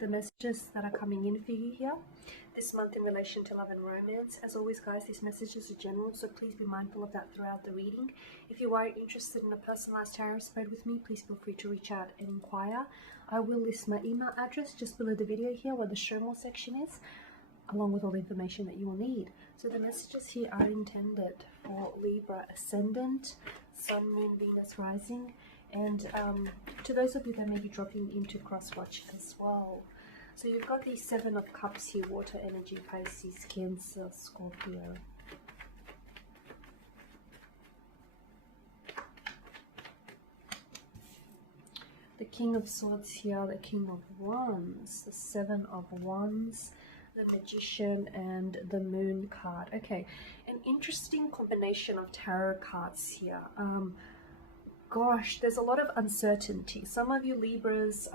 the messages that are coming in for you here this month in relation to love and romance. As always, guys, these messages are general, so please be mindful of that throughout the reading. If you are interested in a personalized tarot spread with me, please feel free to reach out and inquire. I will list my email address just below the video here where the show more section is, along with all the information that you will need. So the messages here are intended for Libra ascendant, Sun, Moon, Venus, Rising, and to those of you that may be dropping into cross-watch as well. So you've got the Seven of Cups here, water energy, Pisces, Cancer, Scorpio. The King of Swords here, the King of Wands, the Seven of Wands, the Magician, and the Moon card. Okay, an interesting combination of tarot cards here. Gosh, there's a lot of uncertainty. Some of you Libras,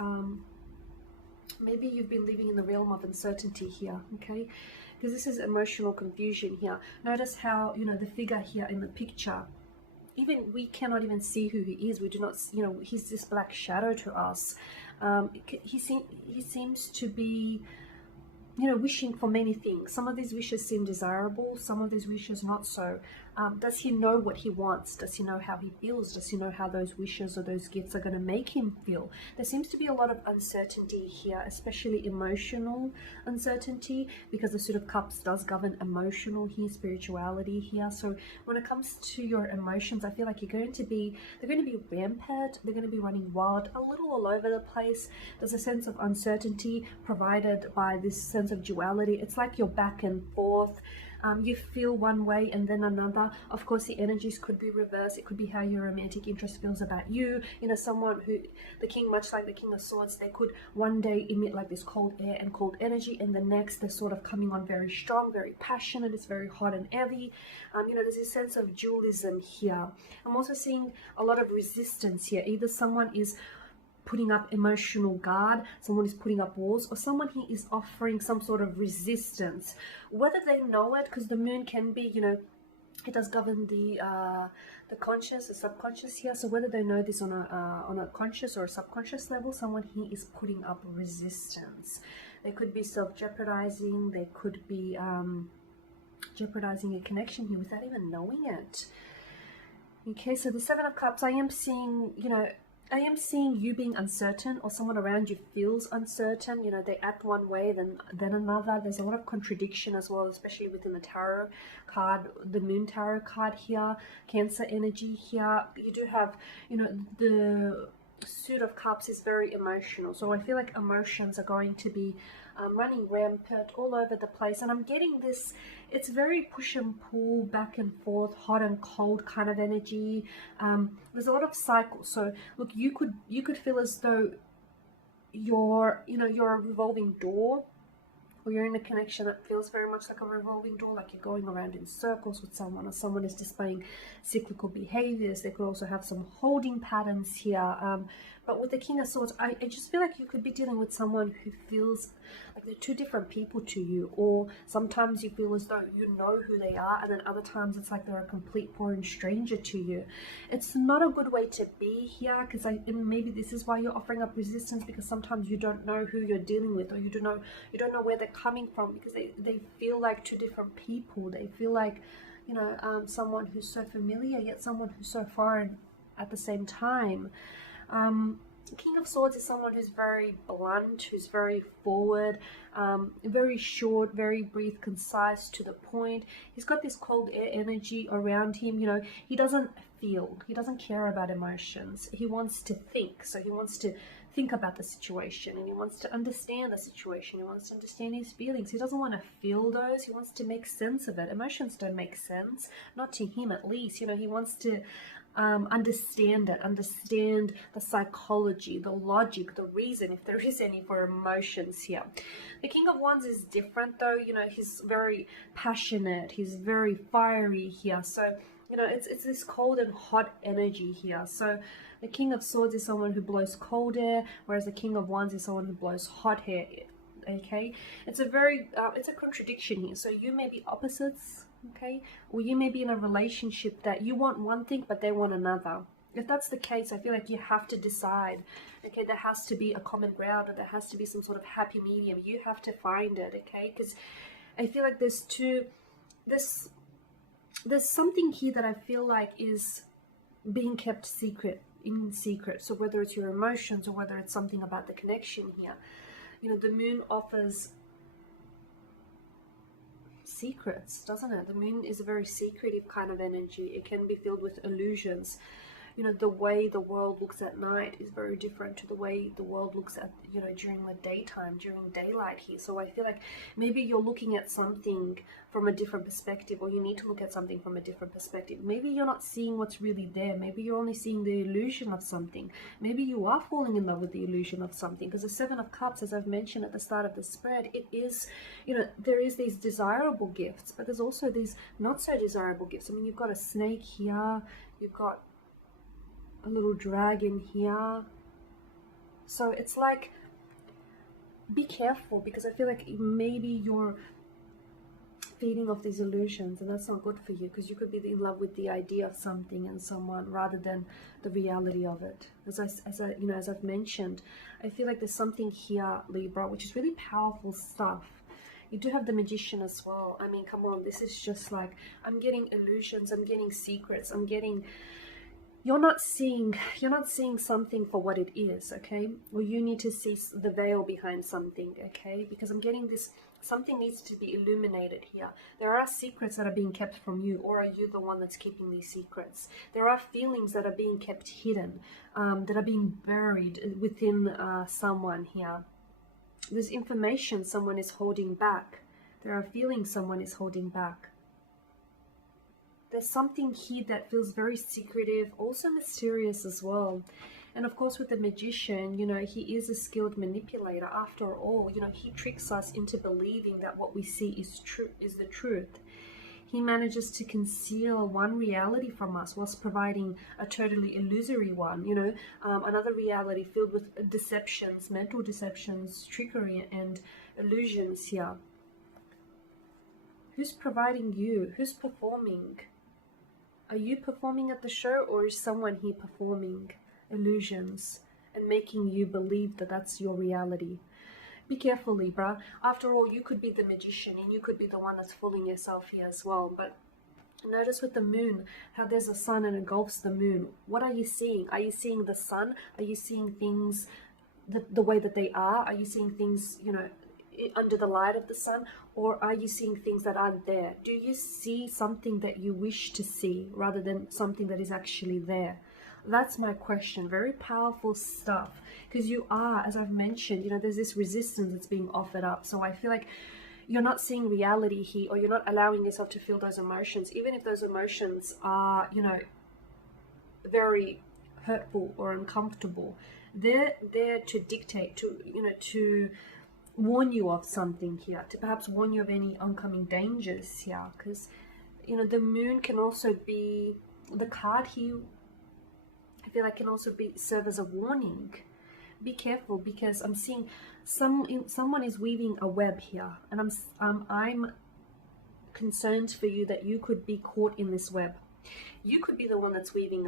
maybe you've been living in the realm of uncertainty here, okay? Because this is emotional confusion here. Notice how, you know, the figure here in the picture, even we cannot even see who he is. We do not, you know, he's this black shadow to us. He seems to be, you know, wishing for many things. Some of these wishes seem desirable, some of these wishes not so. Does he know what he wants? Does he know how he feels? Does he know how those wishes or those gifts are going to make him feel? There seems to be a lot of uncertainty here, especially emotional uncertainty, because the Suit of Cups does govern emotional here, spirituality here. So when it comes to your emotions, I feel like they're going to be rampant, they're going to be running wild, a little all over the place. There's a sense of uncertainty provided by this sense of duality. It's like you're back and forth. You feel one way and then another. Of course, the energies could be reversed. It could be how your romantic interest feels about you. You know, someone who, the king, much like the King of Swords, they could one day emit like this cold air and cold energy, and the next they're sort of coming on very strong, very passionate. It's very hot and heavy. You know, there's a sense of dualism here. I'm also seeing a lot of resistance here. Either someone is putting up emotional guard, someone is putting up walls, or someone here is offering some sort of resistance, whether they know it, because the moon can be, you know, it does govern the conscious, the subconscious here. So whether they know this on a conscious or a subconscious level, someone here is putting up resistance. They could be self-jeopardizing, they could be jeopardizing a connection here without even knowing it. Okay, so the Seven of Cups, I am seeing, you know, I am seeing you being uncertain, or someone around you feels uncertain. You know, they act one way, then another. There's a lot of contradiction as well, especially within the tarot card, the Moon tarot card here, Cancer energy here. You do have, you know, the Suit of Cups is very emotional. So I feel like emotions are going to be running rampant all over the place. And I'm getting this, it's very push and pull, back and forth, hot and cold kind of energy. There's a lot of cycles. So look, you could feel as though you're a revolving door, or you're in a connection that feels very much like a revolving door, like you're going around in circles with someone, or someone is displaying cyclical behaviors. They could also have some holding patterns here. But with the King of Swords, I just feel like you could be dealing with someone who feels like they're two different people to you, or sometimes you feel as though you know who they are, and then other times it's like they're a complete foreign stranger to you. It's not a good way to be here, because maybe this is why you're offering up resistance, because sometimes you don't know who you're dealing with, or you don't know where they're coming from, because they feel like two different people. They feel like, you know, someone who's so familiar yet someone who's so foreign at the same time. King of Swords is someone who's very blunt, who's very forward, very short, very brief, concise, to the point. He's got this cold air energy around him. You know, he doesn't feel, he doesn't care about emotions. He wants to think. So he wants to think about the situation, and he wants to understand the situation. He wants to understand his feelings. He doesn't want to feel those. He wants to make sense of it. Emotions don't make sense, not to him at least. You know, he wants to understand it, understand the psychology, the logic, the reason, if there is any, for emotions here. The King of Wands is different though. You know, he's very passionate, he's very fiery here. So, you know, it's this cold and hot energy here. So the King of Swords is someone who blows cold air, whereas the King of Wands is someone who blows hot air. Okay, it's a very it's a contradiction here. So you may be opposites, okay, or you may be in a relationship that you want one thing but they want another. If that's the case, I feel like you have to decide, okay, there has to be a common ground, or there has to be some sort of happy medium. You have to find it, okay? Because I feel like there's something here that I feel like is being kept in secret. So whether it's your emotions or whether it's something about the connection here, you know, the moon offers secrets, doesn't it? The moon is a very secretive kind of energy. It can be filled with illusions. You know, the way the world looks at night is very different to the way the world looks at, you know, during the daytime, during daylight here. So I feel like maybe you're looking at something from a different perspective, or you need to look at something from a different perspective. Maybe you're not seeing what's really there. Maybe you're only seeing the illusion of something. Maybe you are falling in love with the illusion of something, because the Seven of Cups, as I've mentioned at the start of the spread, it is, you know, there is these desirable gifts, but there's also these not so desirable gifts. I mean, you've got a snake here, you've got a little dragon here. So it's like, be careful, because I feel like maybe you're feeding off these illusions, and that's not good for you, because you could be in love with the idea of something and someone rather than the reality of it. As I've mentioned, I feel like there's something here, Libra, which is really powerful stuff. You do have the Magician as well. I mean, come on, this is just like, I'm getting illusions, I'm getting secrets, I'm getting, you're not seeing something for what it is, okay? Or you need to see the veil behind something, okay? Because I'm getting this, something needs to be illuminated here. There are secrets that are being kept from you, or are you the one that's keeping these secrets? There are feelings that are being kept hidden, that are being buried within someone here. There's information someone is holding back. There are feelings someone is holding back. There's something here that feels very secretive, also mysterious as well. And of course, with the Magician, you know, he is a skilled manipulator. After all, you know, he tricks us into believing that what we see is the truth. He manages to conceal one reality from us whilst providing a totally illusory one, you know, another reality filled with deceptions, mental deceptions, trickery and illusions here. Who's providing you? Who's performing? Are you performing at the show, or is someone here performing illusions and making you believe that that's your reality? Be careful, Libra. After all, you could be the Magician, and you could be the one that's fooling yourself here as well. But notice with the moon, how there's a sun and engulfs the moon. What are you seeing? Are you seeing the sun? Are you seeing things the way that they are? Are you seeing things, you know, under the light of the sun, or are you seeing things that aren't there? Do you see something that you wish to see rather than something that is actually there? That's my question. Very powerful stuff, because you are, as I've mentioned, you know, there's this resistance that's being offered up. So I feel like you're not seeing reality here, or you're not allowing yourself to feel those emotions, even if those emotions are, you know, very hurtful or uncomfortable. They're there to dictate, to, you know, to warn you of something here, to perhaps warn you of any oncoming dangers here. Because, you know, the moon can also be, the card here, I feel like, can also serve as a warning. Be careful, because I'm seeing someone is weaving a web here, and I'm concerned for you that you could be caught in this web. You could be the one that's weaving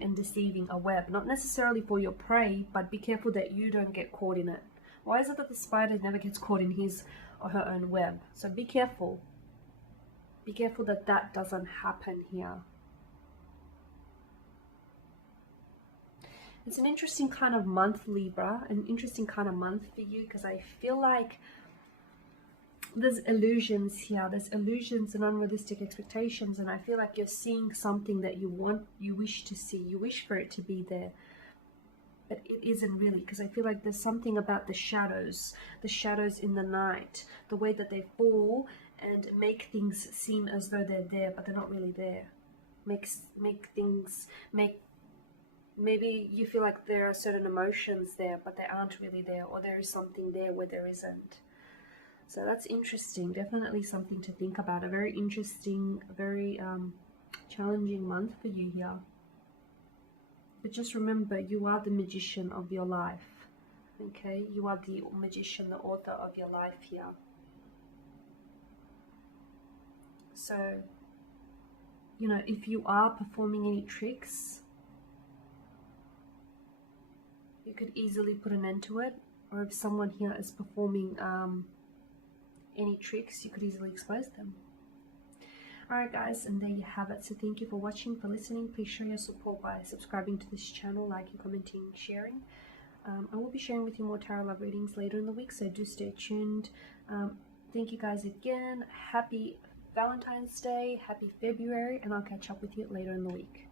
and deceiving a web, not necessarily for your prey, but be careful that you don't get caught in it. Why is it that the spider never gets caught in his or her own web? So be careful. Be careful that that doesn't happen here. It's an interesting kind of month, Libra, an interesting kind of month for you, because I feel like there's illusions here. There's illusions and unrealistic expectations, and I feel like you're seeing something that you wish to see. You wish for it to be there, but it isn't really, because I feel like there's something about the shadows in the night, the way that they fall and make things seem as though they're there, but they're not really there. Maybe you feel like there are certain emotions there, but they aren't really there, or there is something there where there isn't. So that's interesting. Definitely something to think about. A very interesting, very challenging month for you here. But just remember, you are the magician of your life. Okay? You are the magician, the author of your life here. So, you know, if you are performing any tricks, you could easily put an end to it. Or if someone here is performing any tricks, you could easily expose them. Alright guys, and there you have it. So thank you for watching, for listening. Please show your support by subscribing to this channel, liking, commenting, sharing. I will be sharing with you more tarot love readings later in the week, so do stay tuned. Thank you guys again. Happy Valentine's Day, happy February, and I'll catch up with you later in the week.